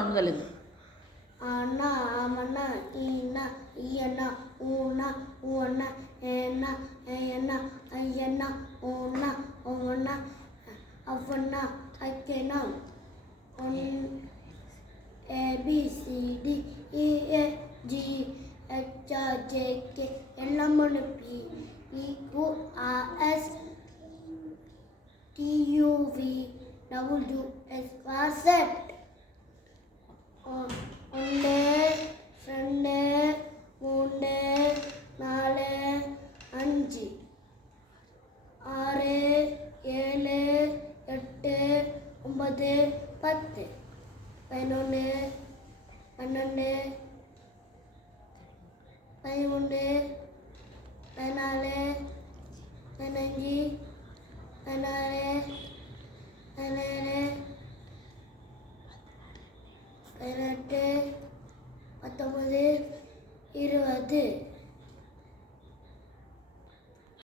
ஒன்றுதலுது அண்ணா ஆமண்ணா ஈண்ணா ஈயண்ணா ஊண்ணா ஊண்ணா ஏண்ணா ஏண்ணா ஐயண்ணா ஊண்ணா ஓண்ணா அவ்வண்ணா ஐக்கண்ணா ஒன் ABCD EFG HIJK எல்லாம் ஒன்று PQRS TUVWX ஒன்று ரெண்டு மூணு நாலு அஞ்சு ஆறு ஏழு எட்டு ஒன்பது 10 11 12 13 14 15 16 17 18 19 20